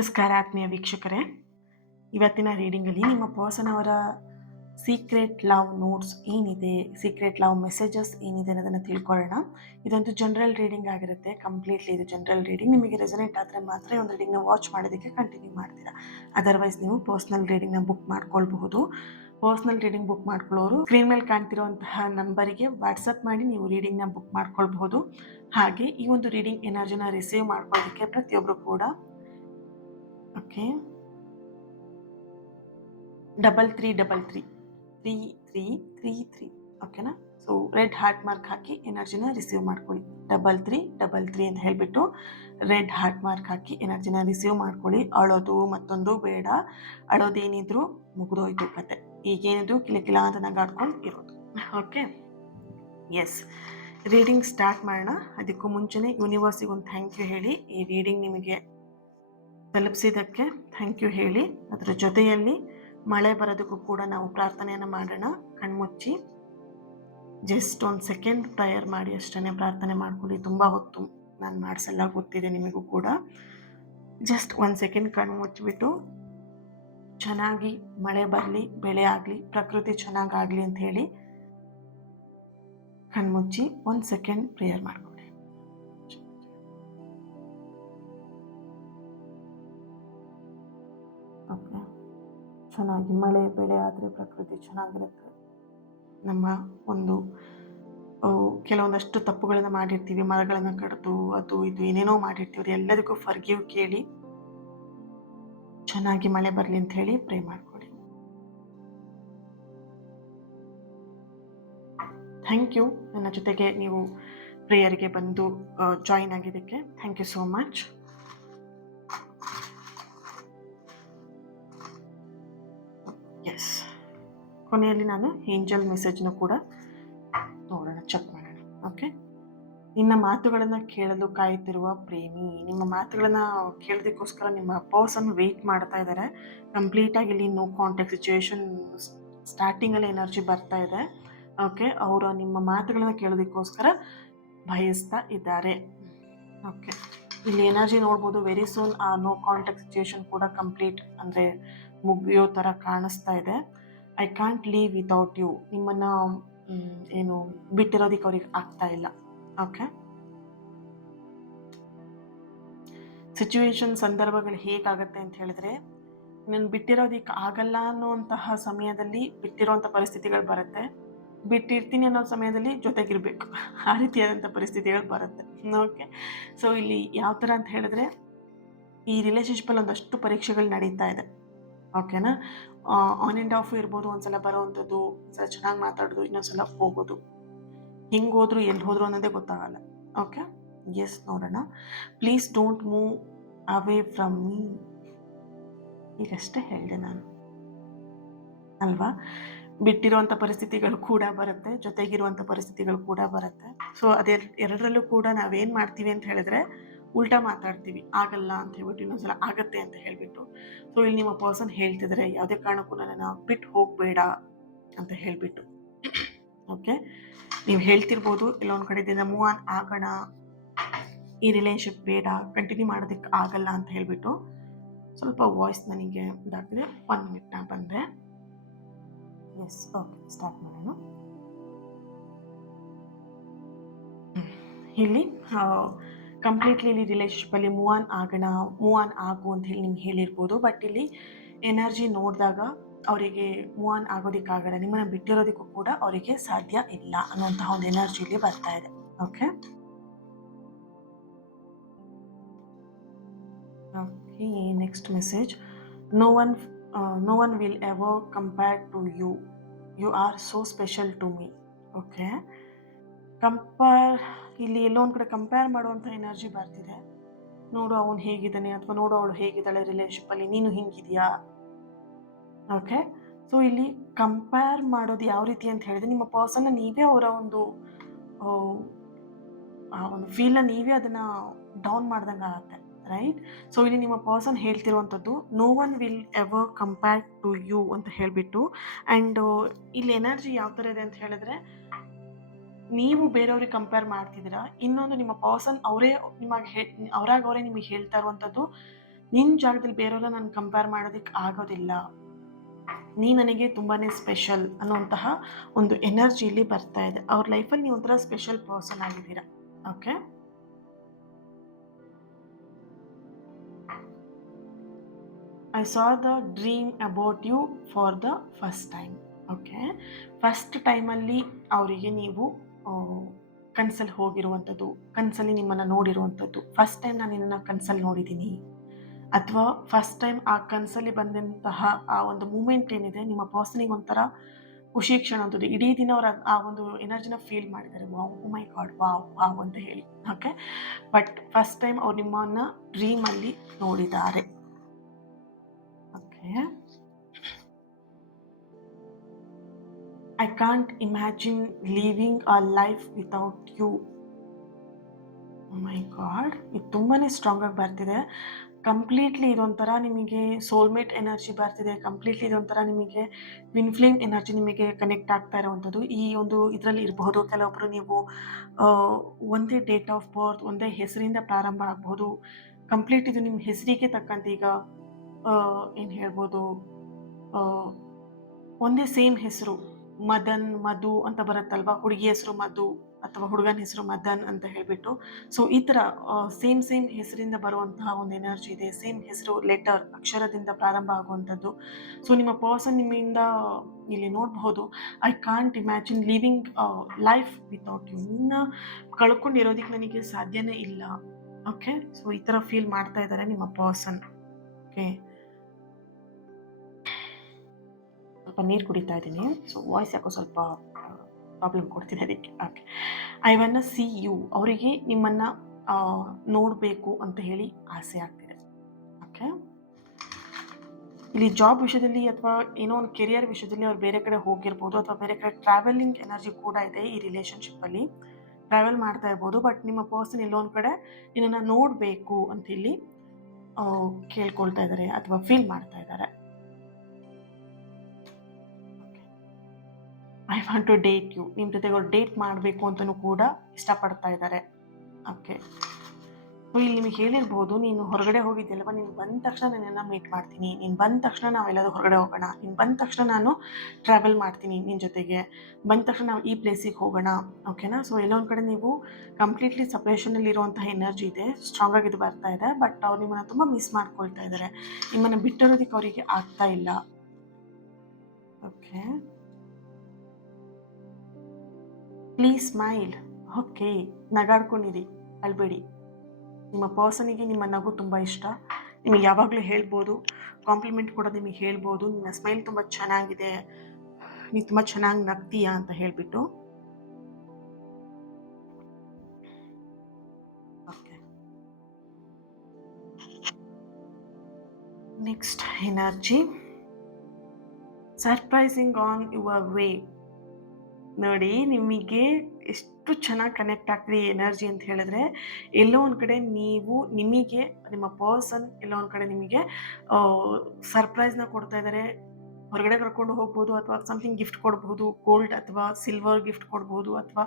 ನಮಸ್ಕಾರ ಆತ್ಮೀಯ ವೀಕ್ಷಕರೇ. ಇವತ್ತಿನ ರೀಡಿಂಗಲ್ಲಿ ನಿಮ್ಮ ಪರ್ಸನ್ ಅವರ ಸೀಕ್ರೆಟ್ ಲವ್ ನೋಟ್ಸ್ ಏನಿದೆ, ಸೀಕ್ರೆಟ್ ಲವ್ ಮೆಸೇಜಸ್ ಏನಿದೆ ಅನ್ನೋದನ್ನು ತಿಳ್ಕೊಳ್ಳೋಣ. ಇದೊಂದು ಜನರಲ್ ರೀಡಿಂಗ್ ಆಗಿರುತ್ತೆ. ಕಂಪ್ಲೀಟ್ಲಿ ಇದು ಜನರಲ್ ರೀಡಿಂಗ್. ನಿಮಗೆ ರೆಸನೇಟ್ ಆದರೆ ಮಾತ್ರ ಈ ಒಂದು ರೀಡಿಂಗ್ನ ವಾಚ್ ಮಾಡೋದಕ್ಕೆ ಕಂಟಿನ್ಯೂ ಮಾಡ್ತೀರಾ. ಅದರ್ವೈಸ್ ನೀವು ಪರ್ಸ್ನಲ್ ರೀಡಿಂಗ್ನ ಬುಕ್ ಮಾಡ್ಕೊಳ್ಬಹುದು. ಪರ್ಸ್ನಲ್ ರೀಡಿಂಗ್ ಬುಕ್ ಮಾಡ್ಕೊಳ್ಳೋರು ಸ್ಕ್ರೀನ್ ಮೇಲೆ ಕಾಣ್ತಿರುವಂತಹ ನಂಬರಿಗೆ ವಾಟ್ಸಪ್ ಮಾಡಿ ನೀವು ರೀಡಿಂಗ್ನ ಬುಕ್ ಮಾಡ್ಕೊಳ್ಬಹುದು. ಹಾಗೆ ಈ ಒಂದು ರೀಡಿಂಗ್ ಎನರ್ಜಿನ ರಿಸೀವ್ ಮಾಡ್ಕೊಳ್ಳೋದಕ್ಕೆ ಪ್ರತಿಯೊಬ್ಬರು ಕೂಡ ಓಕೆ 3333 ಓಕೆನಾ. ಸೊ ರೆಡ್ ಹಾರ್ಟ್ ಮಾರ್ಕ್ ಹಾಕಿ ಎನರ್ಜಿನ ರಿಸೀವ್ ಮಾಡ್ಕೊಳ್ಳಿ. 3333 ಅಂತ ಹೇಳಿಬಿಟ್ಟು ರೆಡ್ ಹಾರ್ಟ್ ಮಾರ್ಕ್ ಹಾಕಿ ಎನರ್ಜಿನ ರಿಸೀವ್ ಮಾಡ್ಕೊಳ್ಳಿ. ಅಳೋದು ಮತ್ತೊಂದು ಬೇಡ. ಅಳೋದೇನಿದ್ರು ಮುಗಿದೋಯ್ತು ಕತೆ. ಈಗೇನಿದ್ರು ಕಿಲಕಿಲ ಅಂತ ನಗಾಡ್ಕೊಂಡು ಇರೋದು. ಓಕೆ, ಎಸ್, ರೀಡಿಂಗ್ ಸ್ಟಾರ್ಟ್ ಮಾಡೋಣ. ಅದಕ್ಕೂ ಮುಂಚೆನೇ ಯೂನಿವರ್ಸಿಗೆ ಒಂದು ಥ್ಯಾಂಕ್ ಯು ಹೇಳಿ. ಈ ರೀಡಿಂಗ್ ನಿಮಗೆ ತಲುಪಿಸಿದ್ದಕ್ಕೆ ಥ್ಯಾಂಕ್ ಯು ಹೇಳಿ. ಅದರ ಜೊತೆಯಲ್ಲಿ ಮಳೆ ಬರೋದಕ್ಕೂ ಕೂಡ ನಾವು ಪ್ರಾರ್ಥನೆಯನ್ನು ಮಾಡೋಣ. ಕಣ್ಮುಚ್ಚಿ ಜಸ್ಟ್ ಒಂದು ಸೆಕೆಂಡ್ ಪ್ರೇಯರ್ ಮಾಡಿ ಅಷ್ಟೇ ಪ್ರಾರ್ಥನೆ ಮಾಡ್ಕೊಳ್ಳಿ. ತುಂಬ ಹೊತ್ತು ನಾನು ಮಾಡಿಸಲ್ಲ, ಗೊತ್ತಿದೆ ನಿಮಗೂ ಕೂಡ. ಜಸ್ಟ್ ಒಂದು ಸೆಕೆಂಡ್ ಕಣ್ಣು ಮುಚ್ಚಿಬಿಟ್ಟು ಚೆನ್ನಾಗಿ ಮಳೆ ಬರಲಿ, ಬೆಳೆ ಆಗಲಿ, ಪ್ರಕೃತಿ ಚೆನ್ನಾಗಾಗಲಿ ಅಂತ ಹೇಳಿ ಕಣ್ಮುಚ್ಚಿ ಒಂದು ಸೆಕೆಂಡ್ ಪ್ರೇಯರ್ ಮಾಡ್ಕೊಳ್ಳಿ. ಓಕೆ, ಚೆನ್ನಾಗಿ ಮಳೆ ಬೆಳೆ ಆದರೆ ಪ್ರಕೃತಿ ಚೆನ್ನಾಗಿರುತ್ತೆ. ನಮ್ಮ ಒಂದು ಕೆಲವೊಂದಷ್ಟು ತಪ್ಪುಗಳನ್ನು ಮಾಡಿರ್ತೀವಿ, ಮರಗಳನ್ನು ಕಡಿದು ಅದು ಇದು ಏನೇನೋ ಮಾಡಿರ್ತೀವಿ. ಎಲ್ಲದಕ್ಕೂ ಫರ್ಗಿವ್ ಕೇಳಿ ಚೆನ್ನಾಗಿ ಮಳೆ ಬರಲಿ ಅಂತ ಹೇಳಿ ಪ್ರೇ ಮಾಡ್ಕೊಳ್ಳಿ. Thank you. ನನ್ನ ಜೊತೆಗೆ ನೀವು ಪ್ರೇಯರ್ಗೆ ಬಂದು ಜಾಯಿನ್ ಆಗಿದ್ದಕ್ಕೆ thank you so much. Yes, ಕೊನೆಯಲ್ಲಿ ನಾನು ಏಂಜಲ್ ಮೆಸೇಜ್ನ ಕೂಡ ನೋಡೋಣ, ಚೆಕ್ ಮಾಡೋಣ. ಓಕೆ, ನಿನ್ನ ಮಾತುಗಳನ್ನು ಕೇಳಲು ಕಾಯುತ್ತಿರುವ ಪ್ರೇಮಿ, ನಿಮ್ಮ ಮಾತುಗಳನ್ನು ಕೇಳೋದಕ್ಕೋಸ್ಕರ ನಿಮ್ಮ ಪರ್ಸನ್ ವೆಯ್ಟ್ ಮಾಡ್ತಾ ಇದ್ದಾರೆ. ಕಂಪ್ಲೀಟಾಗಿ ಇಲ್ಲಿ ನೋ ಕಾಂಟ್ಯಾಕ್ಟ್ ಸಿಚುವೇಶನ್ ಸ್ಟಾರ್ಟಿಂಗಲ್ಲಿ ಎನರ್ಜಿ ಬರ್ತಾ ಇದೆ. ಓಕೆ, ಅವರು ನಿಮ್ಮ ಮಾತುಗಳನ್ನು ಕೇಳೋದಕ್ಕೋಸ್ಕರ ಬಯಸ್ತಾ ಇದ್ದಾರೆ. ಓಕೆ, ಇಲ್ಲಿ ಎನರ್ಜಿ ನೋಡ್ಬೋದು. ವೆರಿ ಸೂನ್ ಆ ನೋ ಕಾಂಟ್ಯಾಕ್ಟ್ ಸಿಚುವೇಶನ್ ಕೂಡ ಕಂಪ್ಲೀಟ್ ಅಂದರೆ ಮುಗಿಯೋ ಥರ ಕಾಣಿಸ್ತಾ ಇದೆ. I can't leave without you, ನಿಮ್ಮನ್ನು ಏನು ಬಿಟ್ಟಿರೋದಕ್ಕೆ ಅವ್ರಿಗೆ ಆಗ್ತಾ ಇಲ್ಲ. ಓಕೆ, ಸಿಚುವೇಶನ್ ಸಂದರ್ಭಗಳು ಹೇಗಾಗತ್ತೆ ಅಂತ ಹೇಳಿದ್ರೆ, ನಾನು ಬಿಟ್ಟಿರೋದಕ್ಕೆ ಆಗಲ್ಲ ಅನ್ನೋಂತಹ ಸಮಯದಲ್ಲಿ ಬಿಟ್ಟಿರೋಂಥ ಪರಿಸ್ಥಿತಿಗಳು ಬರುತ್ತೆ. ಬಿಟ್ಟಿರ್ತೀನಿ ಅನ್ನೋ ಸಮಯದಲ್ಲಿ ಜೊತೆಗಿರ್ಬೇಕು, ಆ ರೀತಿಯಾದಂಥ ಪರಿಸ್ಥಿತಿಗಳು ಬರುತ್ತೆ. ಓಕೆ, ಸೊ ಇಲ್ಲಿ ಯಾವ ಥರ ಅಂತ ಹೇಳಿದ್ರೆ, ಈ ರಿಲೇಷನ್ಶಿಪ್ಪಲ್ಲಿ ಒಂದಷ್ಟು ಪರೀಕ್ಷೆಗಳು ನಡೀತಾ ಇದೆ. ಓಕೆನಾ, ಆನ್ ಆ್ಯಂಡ್ ಆಫ್ ಇರ್ಬೋದು. ಒಂದ್ಸಲ ಬರೋವಂಥದ್ದು, ಒಂದ್ಸಲ ಚೆನ್ನಾಗಿ ಮಾತಾಡೋದು, ಇನ್ನೊಂದ್ಸಲ ಹೋಗೋದು. ಹಿಂಗೆ ಹೋದ್ರು ಎಲ್ಲಿ ಹೋದ್ರು ಅನ್ನೋದೇ ಗೊತ್ತಾಗಲ್ಲ. ಓಕೆ, ಎಸ್, ನೋಡೋಣ. Please don't move away from me. ಈಗಷ್ಟೇ ಹೇಳಿದೆ ನಾನು ಅಲ್ವಾ. ಬಿಟ್ಟಿರುವಂಥ ಪರಿಸ್ಥಿತಿಗಳು ಕೂಡ ಬರುತ್ತೆ, ಜೊತೆಗಿರುವಂಥ ಪರಿಸ್ಥಿತಿಗಳು ಕೂಡ ಬರುತ್ತೆ. ಸೊ ಎರಡರಲ್ಲೂ ಕೂಡ ನಾವೇನು ಮಾಡ್ತೀವಿ ಅಂತ ಹೇಳಿದ್ರೆ, ಉಲ್ಟಾ ಮಾತಾಡ್ತೀವಿ. ಆಗಲ್ಲ ಅಂತ ಹೇಳ್ಬಿಟ್ಟು ಇನ್ನೊಂದ್ಸಲ ಆಗತ್ತೆ ಅಂತ ಹೇಳಿಬಿಟ್ಟು. ಸೊ ಇಲ್ಲಿ ನಿಮ್ಮ ಪರ್ಸನ್ ಹೇಳ್ತಿದ್ರೆ, ಯಾವುದೇ ಕಾರಣಕ್ಕೂ ನನ್ನನ್ನು ಬಿಟ್ಟು ಹೋಗಬೇಡ ಅಂತ ಹೇಳಿಬಿಟ್ಟು. ಓಕೆ, ನೀವು ಹೇಳ್ತಿರ್ಬೋದು ಎಲ್ಲೊಂದು ಕಡೆದಿಂದ ಮೂವ್ ಆನ್ ಆಗೋಣ, ಈ ರಿಲೇಷನ್ಶಿಪ್ ಬೇಡ, ಕಂಟಿನ್ಯೂ ಮಾಡೋದಕ್ಕೆ ಆಗಲ್ಲ ಅಂತ ಹೇಳಿಬಿಟ್ಟು. ಸ್ವಲ್ಪ ವಾಯ್ಸ್ ನನಗೆ ಇದಾಗಿದೆ. 1 ಮಿನಿಟ್ ನಾ ಬಂದೆ. ಎಸ್, ಓಕೆ, ಸ್ಟಾರ್ಟ್ ಮಾಡೋಣ. ಇಲ್ಲಿ ಕಂಪ್ಲೀಟ್ಲಿ ಇಲ್ಲಿ ರಿಲೇಷನ್ಶಿಪ್ಪಲ್ಲಿ ಮೂವ್ ಆನ್ ಆಗೋಣ, ಮೂವ್ ಆನ್ ಆಗು ಅಂತ ಹೇಳಿ ನಿಮ್ಗೆ ಹೇಳಿರ್ಬೋದು. ಬಟ್ ಇಲ್ಲಿ ಎನರ್ಜಿ ನೋಡಿದಾಗ ಅವರಿಗೆ ಮೂವ್ ಆನ್ ಆಗೋದಕ್ಕಾಗಲ್ಲ, ನಿಮ್ಮನ್ನು ಬಿಟ್ಟಿರೋದಕ್ಕೂ ಕೂಡ ಅವರಿಗೆ ಸಾಧ್ಯ ಇಲ್ಲ ಅನ್ನೋಂತಹ ಒಂದು ಎನರ್ಜಿಲಿ ಬರ್ತಾ ಇದೆ. Okay, okay, next message. No one will ever compare to you. You are so special to me. Okay, ಇಲ್ಲಿ ಎಲ್ಲೋ ಒಂದು ಕಡೆ ಕಂಪೇರ್ ಮಾಡುವಂಥ ಎನರ್ಜಿ ಬರ್ತಿದೆ. ನೋಡು ಅವನು ಹೇಗಿದ್ದಾನೆ, ಅಥವಾ ನೋಡು ಅವಳು ಹೇಗಿದ್ದಾಳೆ ರಿಲೇಷನ್ಶಿಪ್ಪಲ್ಲಿ, ನೀನು ಹಿಂಗಿದೆಯಾ. ಓಕೆ, ಸೊ ಇಲ್ಲಿ ಕಂಪೇರ್ ಮಾಡೋದು ಯಾವ ರೀತಿ ಅಂತ ಹೇಳಿದ್ರೆ, ನಿಮ್ಮ ಪರ್ಸನ್ನ ನೀವೇ ಅವರ ಒಂದು ಫೀಲ್ನ ನೀವೇ ಅದನ್ನು ಡೌನ್ ಮಾಡ್ದಂಗೆ ಆಗುತ್ತೆ. ರೈಟ್. ಸೊ ಇಲ್ಲಿ ನಿಮ್ಮ ಪರ್ಸನ್ ಹೇಳ್ತಿರುವಂಥದ್ದು no one will ever compare to you ಅಂತ ಹೇಳಿಬಿಟ್ಟು. ಆ್ಯಂಡ್ ಇಲ್ಲಿ ಎನರ್ಜಿ ಯಾವ ಥರ ಇದೆ ಅಂತ ಹೇಳಿದ್ರೆ, ನೀವು ಬೇರೆಯವ್ರಿಗೆ ಕಂಪೇರ್ ಮಾಡ್ತಿದ್ದೀರಾ. ಇನ್ನೊಂದು ನಿಮ್ಮ ಪರ್ಸನ್ ಅವರೇ ನಿಮಗೆ ಅವರೇ ನಿಮಗೆ ಹೇಳ್ತಾ ಇರುವಂಥದ್ದು, ನಿನ್ನ ಜಾಗದಲ್ಲಿ ಬೇರೆಯವ್ರನ್ನ ನಾನು ಕಂಪೇರ್ ಮಾಡೋದಕ್ಕೆ ಆಗೋದಿಲ್ಲ. ನೀ ನನಗೆ ತುಂಬಾ ಸ್ಪೆಷಲ್ ಅನ್ನುವಂತಹ ಒಂದು ಎನರ್ಜಿ ಇಲ್ಲಿ ಬರ್ತಾ ಇದೆ. ಅವ್ರ ಲೈಫಲ್ಲಿ ನೀವು ಒಂಥರ ಸ್ಪೆಷಲ್ ಪರ್ಸನ್ ಆಗಿದ್ದೀರಾ. Okay, I saw the dream about you for the first time. Okay, first ಟೈಮಲ್ಲಿ ಅವರಿಗೆ ನೀವು ಕನಸಲ್ಲಿ ಹೋಗಿರುವಂಥದ್ದು, ಕನಸಲ್ಲಿ ನಿಮ್ಮನ್ನು ನೋಡಿರುವಂಥದ್ದು, ಫಸ್ಟ್ ಟೈಮ್ ನಾನು ನಿನ್ನನ್ನು ಕನಸಲ್ಲಿ ನೋಡಿದ್ದೀನಿ, ಅಥವಾ ಫಸ್ಟ್ ಟೈಮ್ ಆ ಕನಸಲ್ಲಿ ಬಂದಂತಹ ಆ ಒಂದು ಮೂಮೆಂಟ್ ಏನಿದೆ, ನಿಮ್ಮ ಪರ್ಸನಿಗೆ ಒಂಥರ ಖುಷಿ ಕ್ಷಣ ಅಂತದ್ದು. ಇಡೀ ದಿನ ಅವ್ರು ಆ ಒಂದು ಎನರ್ಜಿನ ಫೀಲ್ ಮಾಡಿದ್ದಾರೆ. ವಾವ್, ಓ ಮೈ ಗಾಡ್, ವಾವ್ ವಾವ್ ಅಂತ ಹೇಳಿ. ಓಕೆ, ಬಟ್ ಫಸ್ಟ್ ಟೈಮ್ ಅವ್ರು ನಿಮ್ಮನ್ನು ಡ್ರೀಮಲ್ಲಿ ನೋಡಿದ್ದಾರೆ. Okay, I can't imagine living a life without you. My God, ಇದು ತುಂಬಾ ಸ್ಟ್ರಾಂಗ್ ಆಗಿ ಬರ್ತಿದೆ. ಕಂಪ್ಲೀಟ್ಲಿ ಇದೊಂಥರ ನಿಮಗೆ ಸೋಲ್ಮೇಟ್ ಎನರ್ಜಿ ಬರ್ತಿದೆ. ಕಂಪ್ಲೀಟ್ಲಿ ಇದೊಂಥರ ನಿಮಗೆ ಟ್ವಿನ್ ಫ್ಲೇಮ್ ಎನರ್ಜಿ ನಿಮಗೆ ಕನೆಕ್ಟ್ ಆಗ್ತಾ ಇರೋವಂಥದ್ದು ಈ ಒಂದು ಇದರಲ್ಲಿ ಇರಬಹುದು. ಕೆಲವೊಬ್ಬರು ನೀವು ಒಂದೇ ಡೇಟ್ ಆಫ್ ಬರ್ತ್, ಒಂದೇ ಹೆಸರಿಂದ ಪ್ರಾರಂಭ ಆಗಬಹುದು. ಕಂಪ್ಲೀಟ್ ಇದು ನಿಮ್ಮ ಹೆಸರಿಗೆ ತಕ್ಕಂತೆ ಈಗ ಏನು ಹೇಳ್ಬೋದು, ಒಂದೇ ಸೇಮ್ ಹೆಸರು, ಮದನ್, ಮಧು ಅಂತ ಬರುತ್ತಲ್ವಾ. ಹುಡುಗಿ ಹೆಸರು ಮಧು ಅಥವಾ ಹುಡುಗನ ಹೆಸರು ಮದನ್ ಅಂತ ಹೇಳಿಬಿಟ್ಟು, ಸೊ ಈ ಥರ ಸೇಮ್ ಹೆಸರಿಂದ ಬರುವಂತಹ ಒಂದು ಎನರ್ಜಿ ಇದೆ. ಸೇಮ್ ಹೆಸರು, ಲೆಟರ್, ಅಕ್ಷರದಿಂದ ಪ್ರಾರಂಭ ಆಗುವಂಥದ್ದು. ಸೊ ನಿಮ್ಮ ಪರ್ಸನ್ ನಿಮ್ಮಿಂದ ಇಲ್ಲಿ ನೋಡಬಹುದು, I can't imagine living life without you. ನಿನ್ನ ಕಳ್ಕೊಂಡಿರೋದಕ್ಕೆ ನನಗೆ ಸಾಧ್ಯನೇ ಇಲ್ಲ. ಓಕೆ, ಸೊ ಈ ಥರ ಫೀಲ್ ಮಾಡ್ತಾ ಇದ್ದಾರೆ ನಿಮ್ಮ ಪರ್ಸನ್. ಓಕೆ, ಸ್ವಲ್ಪ ನೀರು ಕುಡಿತಾ ಇದ್ದೀನಿ. ಸೊ ವಾಯ್ಸ್ ಯಾಕೋ ಸ್ವಲ್ಪ ಪ್ರಾಬ್ಲಮ್ ಕೊಡ್ತೀನಿ ಅದಕ್ಕೆ. Okay, I want to see you. ಅವರಿಗೆ ನಿಮ್ಮನ್ನು ನೋಡಬೇಕು ಅಂತ ಹೇಳಿ ಆಸೆ ಆಗ್ತಿದೆ. ಓಕೆ, ಇಲ್ಲಿ ಜಾಬ್ ವಿಷಯದಲ್ಲಿ ಅಥವಾ ಏನೋ ಒಂದು ಕೆರಿಯರ್ ವಿಷಯದಲ್ಲಿ ಅವ್ರು ಬೇರೆ ಕಡೆ ಹೋಗಿರ್ಬೋದು, ಅಥವಾ ಬೇರೆ ಕಡೆ ಟ್ರಾವೆಲಿಂಗ್ ಎನರ್ಜಿ ಕೂಡ ಇದೆ ಈ ರಿಲೇಷನ್ಶಿಪ್ಪಲ್ಲಿ. ಟ್ರಾವೆಲ್ ಮಾಡ್ತಾ ಇರ್ಬೋದು, ಬಟ್ ನಿಮ್ಮ ಪರ್ಸನ್ ಎಲ್ಲೊಂದು ಕಡೆ ನಿನ್ನನ್ನು ನೋಡಬೇಕು ಅಂತ ಇಲ್ಲಿ ಕೇಳ್ಕೊಳ್ತಾ ಇದ್ದಾರೆ ಅಥವಾ ಫೀಲ್ ಮಾಡ್ತಾ ಇದ್ದಾರೆ. I want to date you. ನಿಮ್ಮ ಜೊತೆಗೆ ಅವ್ರು ಡೇಟ್ ಮಾಡಬೇಕು ಅಂತಲೂ ಕೂಡ ಇಷ್ಟಪಡ್ತಾ ಇದ್ದಾರೆ. ಓಕೆ, ಇಲ್ಲಿ ನಿಮಗೆ ಹೇಳಿರ್ಬೋದು, ನೀನು ಹೊರಗಡೆ ಹೋಗಿದ್ಯಲ್ವ, ನೀನು ಬಂದ ತಕ್ಷಣ ನನ್ನನ್ನು ಮೀಟ್ ಮಾಡ್ತೀನಿ, ನೀನು ಬಂದ ತಕ್ಷಣ ನಾವೆಲ್ಲರೂ ಹೊರಗಡೆ ಹೋಗೋಣ, ನೀನು ಬಂದ ತಕ್ಷಣ ನಾನು ಟ್ರಾವೆಲ್ ಮಾಡ್ತೀನಿ ನಿನ್ನ ಜೊತೆಗೆ, ಬಂದ ತಕ್ಷಣ ನಾವು ಈ ಪ್ಲೇಸಿಗೆ ಹೋಗೋಣ. ಓಕೆನಾ. ಸೊ ಎಲ್ಲೊಂದು ಕಡೆ ನೀವು ಕಂಪ್ಲೀಟ್ಲಿ ಸಪ್ರೇಷನಲ್ಲಿ ಇರುವಂತಹ ಎನರ್ಜಿ ಇದೆ, ಸ್ಟ್ರಾಂಗ್ ಆಗಿದ್ದು ಬರ್ತಾ ಇದೆ. ಬಟ್ ಅವ್ರು ನಿಮ್ಮನ್ನು ತುಂಬ ಮಿಸ್ ಮಾಡ್ಕೊಳ್ತಾ ಇದ್ದಾರೆ. ನಿಮ್ಮನ್ನು ಬಿಟ್ಟಿರೋದಕ್ಕೆ ಅವರಿಗೆ ಆಗ್ತಾ ಇಲ್ಲ. Okay, please smile. ಓಕೆ, ನಗಾಡ್ಕೊಂಡಿರಿ, ಅಳ್ಬೇಡಿ. ನಿಮ್ಮ ಪರ್ಸನಿಗೆ ನಿಮ್ಮ ನಗು ತುಂಬ ಇಷ್ಟ. ನಿಮಗೆ ಯಾವಾಗಲೂ ಹೇಳ್ಬೋದು, ಕಾಂಪ್ಲಿಮೆಂಟ್ ಕೂಡ ನಿಮಗೆ ಹೇಳ್ಬೋದು, ನಿನ್ನ ಸ್ಮೈಲ್ ತುಂಬ ಚೆನ್ನಾಗಿದೆ, ನೀನು ತುಂಬ ಚೆನ್ನಾಗಿ ನಗ್ತೀಯಾ ಅಂತ ಹೇಳಿಬಿಟ್ಟು. Okay, next energy, surprising on your way. ನೋಡಿ, ನಿಮಗೆ ಎಷ್ಟು ಚೆನ್ನಾಗಿ ಕನೆಕ್ಟ್ ಆಗ್ತಿದೆ ಈ ಎನರ್ಜಿ ಅಂತ ಹೇಳಿದ್ರೆ, ಎಲ್ಲೋ ಒಂದು ಕಡೆ ನೀವು ನಿಮಗೆ ನಿಮ್ಮ ಪರ್ಸನ್ ಎಲ್ಲೋ ಒಂದು ಕಡೆ ನಿಮಗೆ ಸರ್ಪ್ರೈಸ್ನ ಕೊಡ್ತಾ ಇದ್ದಾರೆ. ಹೊರಗಡೆ ಕರ್ಕೊಂಡು ಹೋಗ್ಬೋದು, ಅಥವಾ ಸಮಥಿಂಗ್ ಗಿಫ್ಟ್ ಕೊಡ್ಬೋದು, ಗೋಲ್ಡ್ ಅಥವಾ ಸಿಲ್ವರ್ ಗಿಫ್ಟ್ ಕೊಡ್ಬೋದು, ಅಥವಾ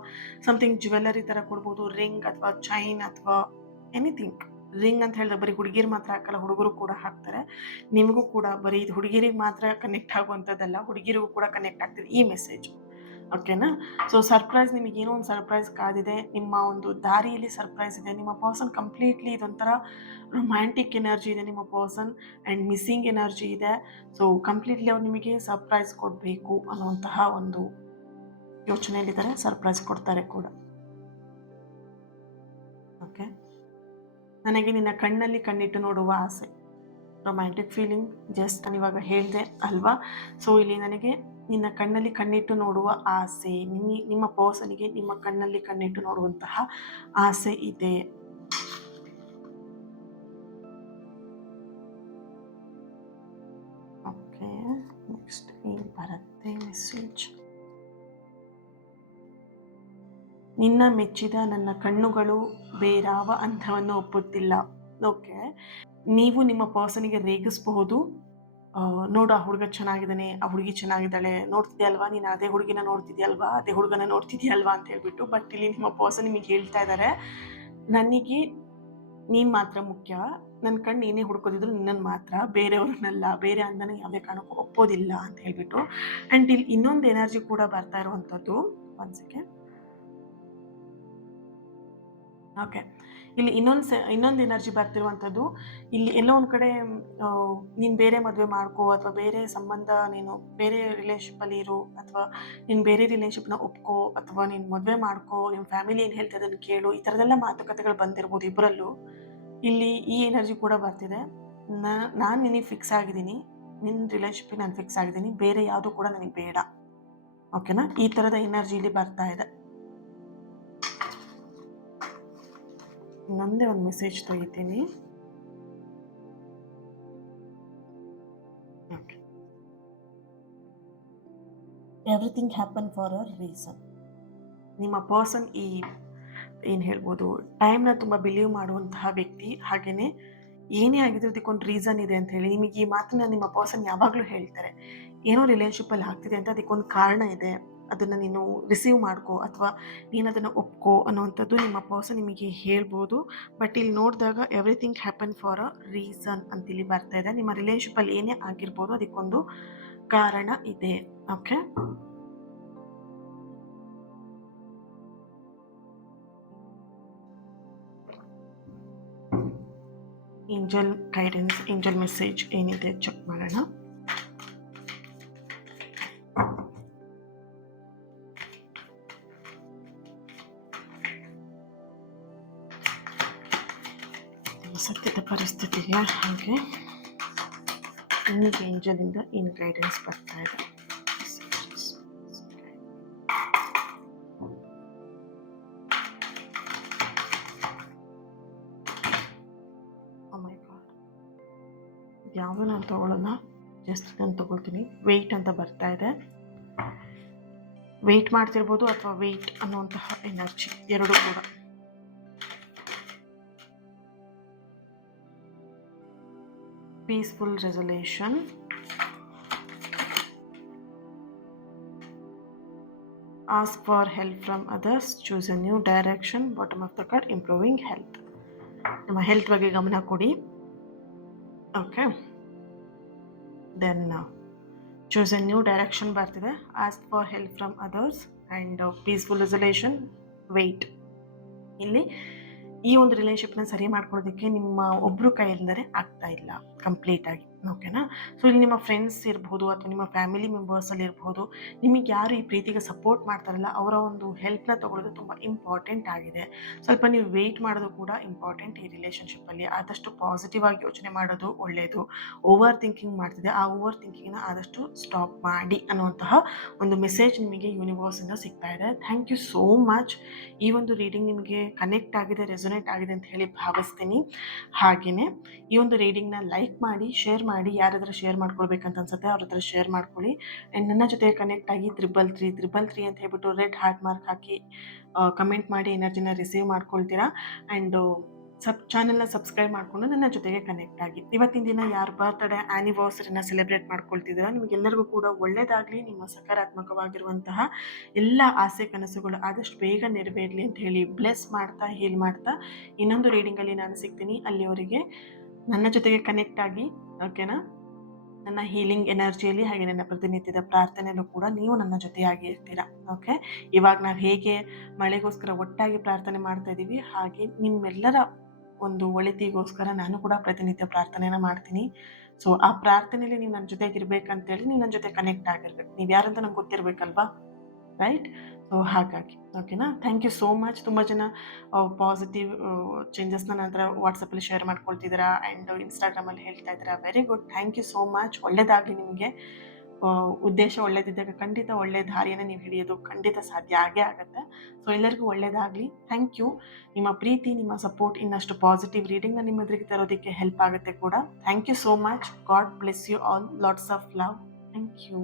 ಸಮಥಿಂಗ್ ಜ್ಯುವೆಲ್ಲರಿ ಥರ ಕೊಡ್ಬೋದು, ರಿಂಗ್ ಅಥವಾ ಚೈನ್ ಅಥವಾ ಎನಿಥಿಂಗ್. ರಿಂಗ್ ಅಂತ ಹೇಳಿದ್ರೆ ಬರೀ ಹುಡುಗಿರು ಮಾತ್ರ ಹಾಕಲ್ಲ, ಹುಡುಗರು ಕೂಡ ಹಾಕ್ತಾರೆ. ನಿಮಗೂ ಕೂಡ ಬರೀ ಇದು ಹುಡುಗಿರಿಗೆ ಮಾತ್ರ ಕನೆಕ್ಟ್ ಆಗುವಂಥದ್ದಲ್ಲ, ಹುಡುಗಿರಿಗೂ ಕೂಡ ಕನೆಕ್ಟ್ ಆಗ್ತಿದೆ ಈ ಮೆಸೇಜ್. ಓಕೆನಾ. ಸೊ ಸರ್ಪ್ರೈಸ್, ನಿಮಗೇನೋ ಒಂದು ಸರ್ಪ್ರೈಸ್ ಕಾದಿದೆ, ನಿಮ್ಮ ಒಂದು ದಾರಿಯಲ್ಲಿ ಸರ್ಪ್ರೈಸ್ ಇದೆ. ನಿಮ್ಮ ಪರ್ಸನ್ ಕಂಪ್ಲೀಟ್ಲಿ ಇದೊಂಥರ ರೊಮ್ಯಾಂಟಿಕ್ ಎನರ್ಜಿ ಇದೆ ನಿಮ್ಮ ಪರ್ಸನ್, ಆ್ಯಂಡ್ ಮಿಸ್ಸಿಂಗ್ ಎನರ್ಜಿ ಇದೆ. ಸೊ ಕಂಪ್ಲೀಟ್ಲಿ ಅವ್ರು ನಿಮಗೆ ಸರ್ಪ್ರೈಸ್ ಕೊಡಬೇಕು ಅನ್ನುವಂತಹ ಒಂದು ಯೋಚನೆಯಲ್ಲಿದ್ದಾರೆ. ಸರ್ಪ್ರೈಸ್ ಕೊಡ್ತಾರೆ ಕೂಡ. ಓಕೆ, ನನಗೆ ನಿನ್ನ ಕಣ್ಣಲ್ಲಿ ಕಣ್ಣಿಟ್ಟು ನೋಡುವ ಆಸೆ, ರೊಮ್ಯಾಂಟಿಕ್ ಫೀಲಿಂಗ್. ಜಸ್ಟ್ ನಾನು ಇವಾಗ ಹೇಳಿದೆ ಅಲ್ವಾ. ಸೊ ಇಲ್ಲಿ ನನಗೆ ನಿನ್ನ ಕಣ್ಣಲ್ಲಿ ಕಣ್ಣಿಟ್ಟು ನೋಡುವ ಆಸೆ, ನಿಮ್ಮ ಪರ್ಸನಿಗೆ ನಿಮ್ಮ ಕಣ್ಣಲ್ಲಿ ಕಣ್ಣಿಟ್ಟು ನೋಡುವಂತಹ ಆಸೆ ಇದೆ. ಓಕೆ, ನೆಕ್ಸ್ಟ್ ಏನು ಬರುತ್ತೆ ಮೆಸೇಜ್, ನಿನ್ನ ಮೆಚ್ಚಿದ ನನ್ನ ಕಣ್ಣುಗಳು ಬೇರಾವ ಅಂಧವನ್ನು ಒಪ್ಪುತ್ತಿಲ್ಲ. ಓಕೆ, ನೀವು ನಿಮ್ಮ ಪರ್ಸನಿಗೆ ರೇಗಿಸಬಹುದು, ನೋಡು ಆ ಹುಡುಗ ಚೆನ್ನಾಗಿದ್ದಾನೆ, ಆ ಹುಡುಗಿ ಚೆನ್ನಾಗಿದ್ದಾಳೆ, ನೋಡ್ತಿದ್ಯಲ್ವಾ ನೀನು ಅದೇ ಹುಡುಗಿನ ನೋಡ್ತಿದ್ಯಲ್ವಾ, ಅದೇ ಹುಡುಗನ ನೋಡ್ತಿದ್ಯಲ್ವಾ ಅಂತ ಹೇಳ್ಬಿಟ್ಟು. ಬಟ್ ಇಲ್ಲಿ ನಿಮ್ಮ ಪರ್ಸನ್ ನಿಮಗೆ ಹೇಳ್ತಾ ಇದ್ದಾರೆ, ನನಗೆ ನೀನು ಮಾತ್ರ ಮುಖ್ಯ, ನನ್ನ ಕಣ್ಣು ಏನೇ ಹುಡ್ಕೋದಿದ್ರು ನಿನ್ನನ್ನು ಮಾತ್ರ, ಬೇರೆಯವ್ರನ್ನಲ್ಲ, ಬೇರೆ ಅಂದನ ಯಾವುದೇ ಕಾರಣಕ್ಕೂ ಒಪ್ಪೋದಿಲ್ಲ ಅಂತ ಹೇಳ್ಬಿಟ್ಟು. ಆ್ಯಂಡ್ ಇಲ್ಲಿ ಇನ್ನೊಂದು ಎನರ್ಜಿ ಕೂಡ ಬರ್ತಾ ಇರುವಂಥದ್ದು, ಒಂದು ಸೆಕೆಂಡ್. ಓಕೆ, ಇಲ್ಲಿ ಇನ್ನೊಂದು ಎನರ್ಜಿ ಬರ್ತಿರುವಂಥದ್ದು, ಇಲ್ಲಿ ಎಲ್ಲೋ ಒಂದು ಕಡೆ ನೀನು ಬೇರೆ ಮದುವೆ ಮಾಡ್ಕೋ, ಅಥವಾ ಬೇರೆ ಸಂಬಂಧ, ನೀನು ಬೇರೆ ರಿಲೇಷನ್ಶಿಪ್ಪಲ್ಲಿ ಇರು, ಅಥವಾ ನೀನು ಬೇರೆ ರಿಲೇಷನ್ಶಿಪ್ನ ಒಪ್ಕೋ, ಅಥವಾ ನೀನು ಮದುವೆ ಮಾಡ್ಕೋ, ನಿಮ್ಮ ಫ್ಯಾಮಿಲಿ ಏನು ಹೇಳ್ತಾ ಅದನ್ನು ಕೇಳು, ಈ ಥರದ್ದೆಲ್ಲ ಮಾತುಕತೆಗಳು ಬಂದಿರ್ಬೋದು ಇಬ್ಬರಲ್ಲೂ. ಇಲ್ಲಿ ಈ ಎನರ್ಜಿ ಕೂಡ ಬರ್ತಿದೆ, ನಾನು ನಿನಗೆ ಫಿಕ್ಸ್ ಆಗಿದ್ದೀನಿ, ನಿನ್ನ ರಿಲೇಷನ್ಶಿಪ್ಪಿಗೆ ನಾನು ಫಿಕ್ಸ್ ಆಗಿದ್ದೀನಿ, ಬೇರೆ ಯಾವುದು ಕೂಡ ನನಗೆ ಬೇಡ. ಓಕೆನಾ? ಈ ಥರದ ಎನರ್ಜಿ ಇಲ್ಲಿ ಬರ್ತಾ ಇದೆ. ನಂದೇ ಒಂದು ಮೆಸೇಜ್ ತೆಗಿತೀನಿ. Okay, everything happen for a reason. ನಿಮ್ಮ ಪರ್ಸನ್ ಏನು ಹೇಳ್ಬೋದು, ಟೈಮ್ನ ತುಂಬ ಬಿಲೀವ್ ಮಾಡುವಂತಹ ವ್ಯಕ್ತಿ. ಹಾಗೆಯೇ ಏನೇ ಆಗಿದ್ರು ಅದಕ್ಕೊಂದು ರೀಸನ್ ಇದೆ ಅಂತ ಹೇಳಿ ನಿಮಗೆ ಈ ಮಾತನ್ನ ನಿಮ್ಮ ಪರ್ಸನ್ ಯಾವಾಗಲೂ ಹೇಳ್ತಾರೆ. ಏನೋ ರಿಲೇಷನ್ಶಿಪ್ಪಲ್ಲಿ ಆಗ್ತಿದೆ ಅಂತ ಅದಕ್ಕೊಂದು ಕಾರಣ ಇದೆ, ಅದನ್ನು ನೀನು ರಿಸೀವ್ ಮಾಡ್ಕೋ, ಅಥವಾ ನೀನು ಅದನ್ನು ಒಪ್ಕೋ ಅನ್ನೋವಂಥದ್ದು ನಿಮ್ಮ ಪರ್ಸನ್ ನಿಮಗೆ ಹೇಳ್ಬೋದು. ಬಟ್ ಇಲ್ಲಿ ನೋಡಿದಾಗ everything happen for a reason ಅಂತ ಇಲ್ಲಿ ಬರ್ತಾ ಇದೆ. ನಿಮ್ಮ ರಿಲೇಷನ್ಶಿಪ್ಪಲ್ಲಿ ಏನೇ ಆಗಿರ್ಬೋದು ಅದಕ್ಕೊಂದು ಕಾರಣ ಇದೆ. Okay, angel guidance, angel message ಏನಿದೆ ಚೆಕ್ ಮಾಡೋಣ. ಸತ್ಯದ ಪರಿಸ್ಥಿತಿಗೆ ಹಾಗೆ ನಿಮಗೆ ಏಂಜಲಿಂದ ಏನು ಗೈಡೆನ್ಸ್ ಬರ್ತಾ ಇದೆ. ಯಾವುದನ್ನ ನಾನು ತೊಗೊಳ್ಳೋಣ, ಜಸ್ಟ್ ನಾನು ತೊಗೊಳ್ತೀನಿ. ವೆಯ್ಟ್ ಅಂತ ಬರ್ತಾ ಇದೆ. ವೆಯ್ಟ್ ಮಾಡ್ತಿರ್ಬೋದು ಅಥವಾ ವೆಯ್ಟ್ ಅನ್ನುವಂತಹ ಎನರ್ಜಿ ಎರಡೂ ಕೂಡ. Peaceful resolution, ask for help from others, choose a new direction, bottom of the card, improving health. ನಮ್ಮ ಹೆಲ್ತ್ ಬಗ್ಗೆ ಗಮನ ಕೊಡಿ. Okay, then choose a new direction ಬರ್ತಿದೆ. Ask for help from others and peaceful resolution, wait. ಇಲ್ಲಿ ಈ ಒಂದು ರಿಲೇಷನ್ಶಿಪ್ನ ಸರಿ ಮಾಡ್ಕೊಳ್ಳೋದಕ್ಕೆ ನಿಮ್ಮ ಒಬ್ಬರು ಕೈಯಿಂದಲೇ ಆಗ್ತಾ ಇಲ್ಲ ಕಂಪ್ಲೀಟಾಗಿ. ಓಕೆನಾ? ಸೊ ಇಲ್ಲಿ ನಿಮ್ಮ ಫ್ರೆಂಡ್ಸ್ ಇರ್ಬೋದು, ಅಥವಾ ನಿಮ್ಮ ಫ್ಯಾಮಿಲಿ ಮೆಂಬರ್ಸಲ್ಲಿ ಇರ್ಬೋದು, ನಿಮಗೆ ಯಾರು ಈ ಪ್ರೀತಿಗೆ ಸಪೋರ್ಟ್ ಮಾಡ್ತಾರಲ್ಲ ಅವರ ಒಂದು ಹೆಲ್ಪ್ನ ತೊಗೊಳ್ಳೋದು ತುಂಬ ಇಂಪಾರ್ಟೆಂಟ್ ಆಗಿದೆ. ಸ್ವಲ್ಪ ನೀವು ವೆಯ್ಟ್ ಮಾಡೋದು ಕೂಡ ಇಂಪಾರ್ಟೆಂಟ್ ಈ ರಿಲೇಷನ್ಶಿಪ್ಪಲ್ಲಿ. ಆದಷ್ಟು ಪಾಸಿಟಿವ್ ಆಗಿ ಯೋಚನೆ ಮಾಡೋದು ಒಳ್ಳೆಯದು. ಓವರ್ ಥಿಂಕಿಂಗ್ ಮಾಡ್ತಿದೆ, ಆ ಓವರ್ ಥಿಂಕಿಂಗ್ನ ಆದಷ್ಟು ಸ್ಟಾಪ್ ಮಾಡಿ ಅನ್ನುವಂತಹ ಒಂದು ಮೆಸೇಜ್ ನಿಮಗೆ ಯೂನಿವರ್ಸಿಂದ ಸಿಗ್ತಾ ಇದೆ. Thank you so much. ಈ ಒಂದು ರೀಡಿಂಗ್ ನಿಮಗೆ ಕನೆಕ್ಟ್ ಆಗಿದೆ, ರೆಸೊನೇಟ್ ಆಗಿದೆ ಅಂತ ಹೇಳಿ ಭಾವಿಸ್ತೀನಿ. ಹಾಗೆಯೇ ಈ ಒಂದು ರೀಡಿಂಗ್ನ ಲೈಕ್ ಮಾಡಿ, ಶೇರ್ ಮಾಡಿ, ಯಾರಾದರೂ ಶೇರ್ ಮಾಡ್ಕೊಳ್ಬೇಕಂತ ಅನ್ಸುತ್ತೆ ಅವ್ರ ಹತ್ರ ಶೇರ್ ಮಾಡ್ಕೊಳ್ಳಿ. ಆ್ಯಂಡ್ ನನ್ನ ಜೊತೆ ಕನೆಕ್ಟ್ ಆಗಿ 333 ಅಂತ ಹೇಳ್ಬಿಟ್ಟು ರೆಡ್ ಹಾರ್ಟ್ ಮಾರ್ಕ್ ಹಾಕಿ ಕಮೆಂಟ್ ಮಾಡಿ ಎನರ್ಜಿನ ರಿಸೀವ್ ಮಾಡ್ಕೊಳ್ತೀರಾ. ಆ್ಯಂಡ್ ಚಾನಲ್ನ ಸಬ್ಸ್ಕ್ರೈಬ್ ಮಾಡಿಕೊಂಡು ನನ್ನ ಜೊತೆಗೆ ಕನೆಕ್ಟ್ ಆಗಿ. ಇವತ್ತಿನ ದಿನ ಯಾರು ಬರ್ತ್ಡೇ ಆ್ಯನಿವರ್ಸರಿನ ಸೆಲೆಬ್ರೇಟ್ ಮಾಡ್ಕೊಳ್ತಿದ್ದೀರಾ ನಿಮಗೆಲ್ಲರಿಗೂ ಕೂಡ ಒಳ್ಳೆಯದಾಗಲಿ. ನಿಮ್ಮ ಸಕಾರಾತ್ಮಕವಾಗಿರುವಂತಹ ಎಲ್ಲ ಆಸೆ ಕನಸುಗಳು ಆದಷ್ಟು ಬೇಗ ನೆರವೇರಲಿ ಅಂತ ಹೇಳಿ ಬ್ಲೆಸ್ ಮಾಡ್ತಾ, ಹೀಲ್ ಮಾಡ್ತಾ ಇನ್ನೊಂದು ರೀಡಿಂಗಲ್ಲಿ ನಾನು ಸಿಗ್ತೀನಿ. ಅಲ್ಲಿವರೆಗೆ ನನ್ನ ಜೊತೆಗೆ ಕನೆಕ್ಟ್ ಆಗಿ. ಓಕೆನಾ? ನನ್ನ ಹೀಲಿಂಗ್ ಎನರ್ಜಿಯಲ್ಲಿ ಹಾಗೆ ನನ್ನ ಪ್ರತಿನಿತ್ಯದ ಪ್ರಾರ್ಥನೆಯಲ್ಲೂ ಕೂಡ ನೀವು ನನ್ನ ಜೊತೆಯಾಗಿ ಇರ್ತೀರಾ. ಓಕೆ, ಇವಾಗ ನಾವು ಹೇಗೆ ಮಳೆಗೋಸ್ಕರ ಒಟ್ಟಾಗಿ ಪ್ರಾರ್ಥನೆ ಮಾಡ್ತಾ ಇದ್ದೀವಿ, ಹಾಗೆ ನಿಮ್ಮೆಲ್ಲರ ಒಂದು ಒಳಿತಿಗೋಸ್ಕರ ನಾನು ಕೂಡ ಪ್ರತಿನಿತ್ಯ ಪ್ರಾರ್ಥನೆನ ಮಾಡ್ತೀನಿ. ಸೊ ಆ ಪ್ರಾರ್ಥನೆಯಲ್ಲಿ ನೀವು ನನ್ನ ಜೊತೆಗಿರ್ಬೇಕಂತೇಳಿ ನೀವು ನನ್ನ ಜೊತೆ ಕನೆಕ್ಟ್ ಆಗಿರ್ಬೇಕು. ನೀವು ಯಾರಂತ ನಂಗೆ ಗೊತ್ತಿರಬೇಕಲ್ವಾ, ರೈಟ್? ಸೊ ಹಾಗಾಗಿ ಓಕೆನಾ? Thank you so much. ತುಂಬ ಜನ ಪಾಸಿಟಿವ್ ಚೇಂಜಸ್ನ ನಂತರ ವಾಟ್ಸಪ್ಪಲ್ಲಿ ಶೇರ್ ಮಾಡ್ಕೊಳ್ತಿದ್ದೀರಾ ಆ್ಯಂಡ್ ಇನ್ಸ್ಟಾಗ್ರಾಮಲ್ಲಿ ಹೇಳ್ತಾ ಇದ್ದೀರಾ. Very good, thank you so much. ಒಳ್ಳೆಯದಾಗಲಿ ನಿಮಗೆ. ಉದ್ದೇಶ ಒಳ್ಳೇದಿದ್ದಾಗ ಖಂಡಿತ ಒಳ್ಳೆ ದಾರಿಯನ್ನು ನೀವು ಹಿಡಿಯೋದು ಖಂಡಿತ ಸಾಧ್ಯ ಆಗೇ ಆಗುತ್ತೆ. ಸೊ ಎಲ್ಲರಿಗೂ ಒಳ್ಳೆಯದಾಗಲಿ. Thank you. ನಿಮ್ಮ ಪ್ರೀತಿ, ನಿಮ್ಮ ಸಪೋರ್ಟ್ ಇನ್ನಷ್ಟು ಪಾಸಿಟಿವ್ ರೀಡಿಂಗ್ನ ನಿಮ್ಮ ಎದುರಿಗೆ ತರೋದಕ್ಕೆ ಹೆಲ್ಪ್ ಆಗುತ್ತೆ ಕೂಡ. Thank you so much. God bless you all. Lots of love. Thank you.